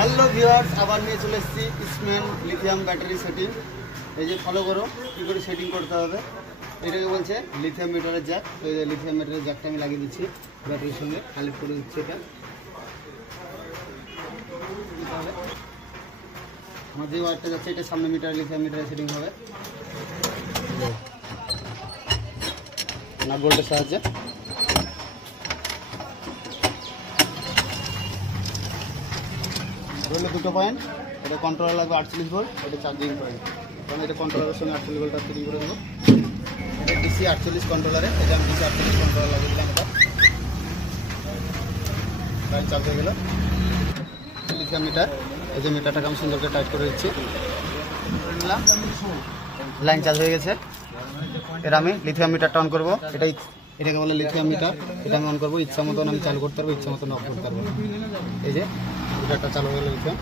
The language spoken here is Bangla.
হ্যালো ভিউয়ার্স, আবার নিয়ে চলে এসেছি ইসমেন লিথিয়াম ব্যাটারি সেটিং। এই যে ফলো করো কী করে সেটিং করতে হবে। এটাকে বলছে লিথিয়াম মিটারের জ্যাক। তো এই যে লিথিয়াম মিটারের জ্যাকটা আমি লাগিয়ে দিচ্ছি ব্যাটারির সঙ্গে, কালেক্ট করে দিচ্ছি। এটা আমার যে ওয়ারটা যাচ্ছে এটা সামনে মিটার লিথিয়াম মিটারে সেটিং হবে নাট বোল্টের সাহায্যে। রইল দুটো পয়েন্ট, এটা কন্ট্রোলার লাগবে 48 ভোল্ট, এটা চার্জিং পয়েন্ট। কারণ এটা কন্ট্রোলারের সঙ্গে 48 ভোল্টটা ফিটিং করে দেবো। এটা ডিসি 48 কন্ট্রোলারে, এটা আমি ডিসি 48 কন্ট্রোলার লাগিয়ে দিলাম। এটা লাইন চার্জ হয়ে গেল। লিথিয়াম মিটার, এই যে মিটারটাকে আমি সুন্দর করে টাইট করে দিচ্ছি। লাইন চার্জ হয়ে গেছে। এর আমি লিথিয়াম মিটারটা অন করবো। এটাকে বলে লিথিয়াম মিটার। এটা আমি অন করবো, ইচ্ছা মতন আমি চালু করতে পারবো, ইচ্ছা মতন অফ করতে পারবো। এই যে মিটারটা চালু হয়ে গেল লিথিয়াম।